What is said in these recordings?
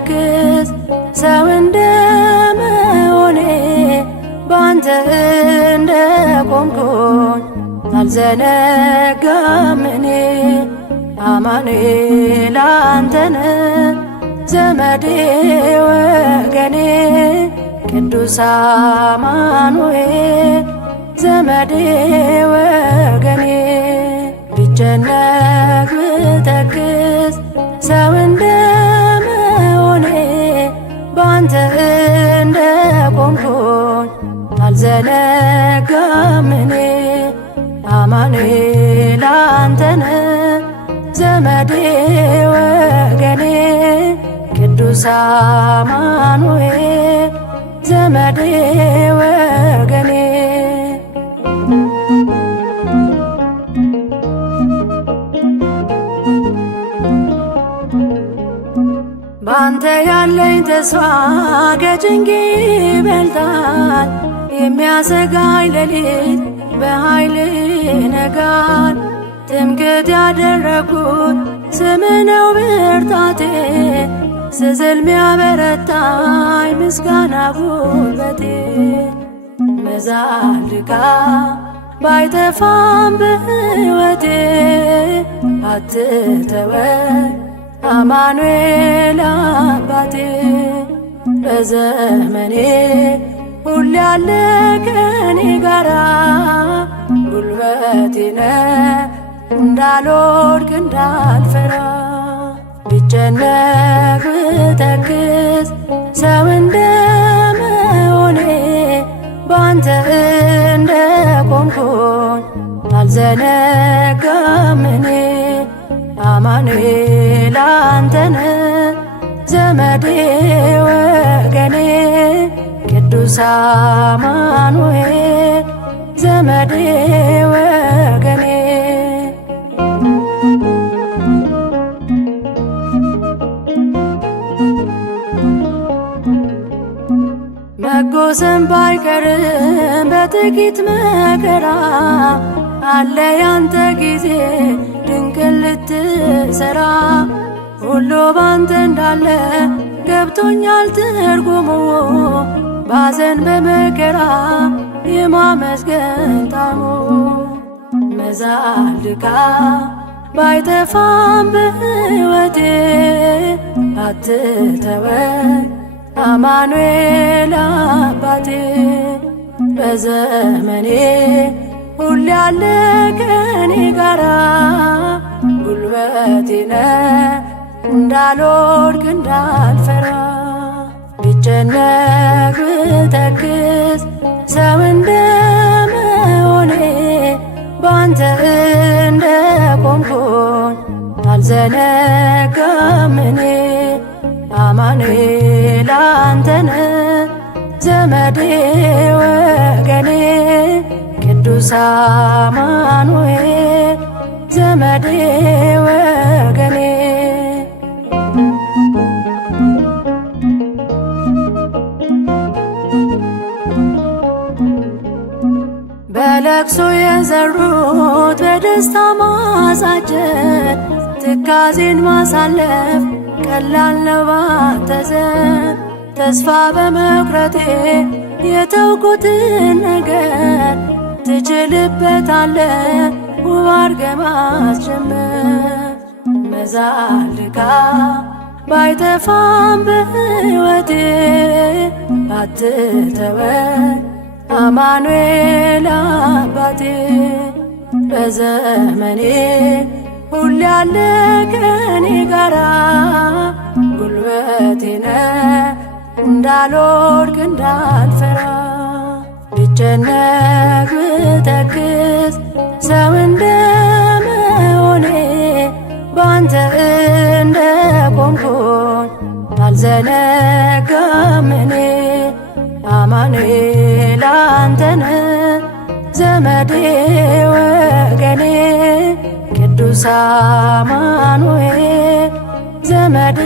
ብተክዝ ሰው እንደመሆኔ ባንተ እንደቆምኩኝ አልዘነጋም እኔ። አማኑኤል አንተነ ዘመዴ ወገኔ ቅዱስ አማኑኤል ዘመዴ ወገኔ። ብጨነቅ ብተክዝ ሰው እንደመሆኔ ባንተ እንደቆምኩኝ አልዘነጋም እኔ። አማኑኤል አንተነ ዘመዴ ወገኔ ቅዱስ አማኑኤል ዘመዴ ወገኔ። ባንተ ያለኝ ተስፋ ከጭንቅ ይበልጣል። የሚያሰጋኝ ሌሊት በኃይል ይነጋል። ትምክህት ያደረግኩት ስምህ ነው ብርታቴ። ስዝል ሚያበረታኝ ምስጋና ጉልበቴ። መዛል ድካም ባይጠፋም በሕይወቴ አትተወኝ አማኑኤል አባቴ። በዘመኔ ሁሌ ያለ ከኔ ጋራ ጉልበቴ ነህ እንዳልወድቅ እንዳልፈራ። ብጨነቅ ብተክዝ ሰው እንደመሆኔ ባንተ እንደቆምኩኝ አልዘነጋም እኔ። አማኑኤል አንተነ ዘመዴ ወገኔ ቅዱስ አማኑኤል ዘመዴ ወገኔ። መጎሰን ባይቀርም በጥቂት መከራ አለ ያንተ ጊዜ ድንቅን ልትሰራ። ሁሉ ባንተ እንዳለ ገብቶኛል ትርጉሙ። ባዘን በመከራ የማመስገን ጣዕሙ። መዛል ድካም ባይጠፋም በሕይወቴ አትተወኝ አማኑኤል አባቴ። በዘመኔ ሁሌ ያለ ከኔ ጋራ ጉልበቴ ነህ እንዳልወድቅ እንዳልፈራ። ብጨነቅ ብተክዝ ሰው እንደመሆኔ ባንተ እንደቆምኩኝ አልዘነጋም እኔ። አማኑኤል አንተነ ዘመዴ ወገኔ ቅዱስ አማኑኤል ዘመዴ ወገኔ። በለቅሶ የዘሩት በደስታ ማሳጨድ። ትካዜን ማሳለፍ ቀላል ነው ባንተ ዘንድ። ተስፋ በመቁረጤ የተውኩትን ነገር ትችልበታለህ ውብ አድርገህ ማስጀመር። መዛል ድካም ባይጠፋም በሕይወቴ አትተወኝ አማኑኤል አባቴ። በዘመኔ ሁሌ ያለ ከኔ ጋራ ጉልበቴ ነህ እንዳልወድቅ እንዳልፈራ። ብጨነቅ ብተክዝ ሰው እንደመሆኔ ባንተ እንደቆምኩኝ አልዘነጋም እኔ። አማኑኤል አንተነ ዘመዴ ወገኔ ቅዱስ አማኑኤል ዘመዴ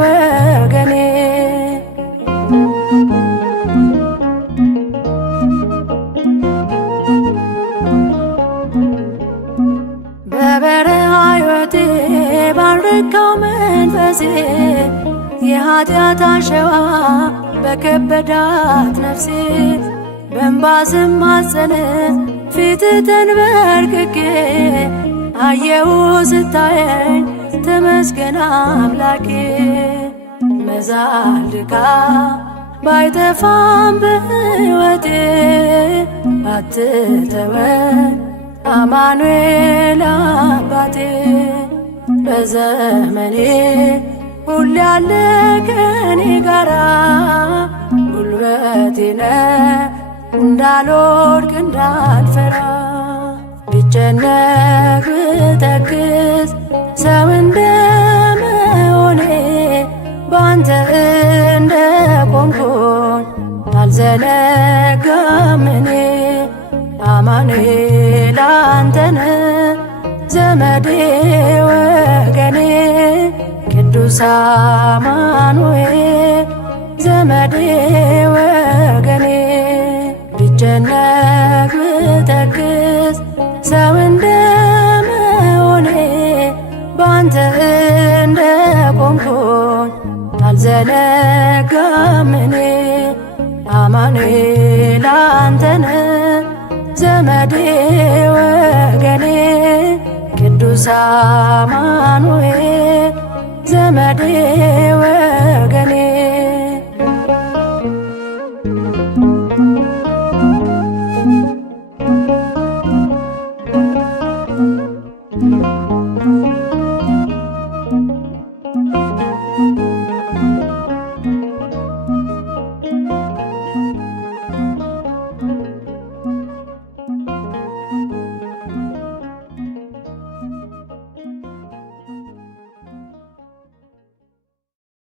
ወገኔ። በበረሃ ሕይወቴ ባረካው መንፈሴ የኃጢአት አሸዋ በከበዳት ነፍሴ በእንባ ስማጸን ፊት ተንበርክኬ አየሁ ስታየኝ ተመስገን አምላኬ። መዛል ድካም ባይጠፋም በሕይወቴ አትተወኝ አማኑኤል አባቴ። በዘመኔ ሁሌ ያለ ከኔ ጋራ ጉልበቴ ነህ እንዳልወድቅ እንዳልፈራ። ብጨነቅ ብተክዝ ሰው እንደመሆኔ ባንተ እንደቆምኩኝ አልዘነጋም እኔ። አማኑኤል አንተነህ ዘመዴ ወገኔ ቅዱስ አማኑኤል ዘመዴ ወገኔ። ብጨነቅ ብተክዝ ሰው እንደመሆኔ ባንተ እንደቆምኩኝ አልዘነጋም እኔ። አማኑኤል አንተነህ ዘመዴ ወገኔ ቅዱስ አማኑኤል ዘመዴ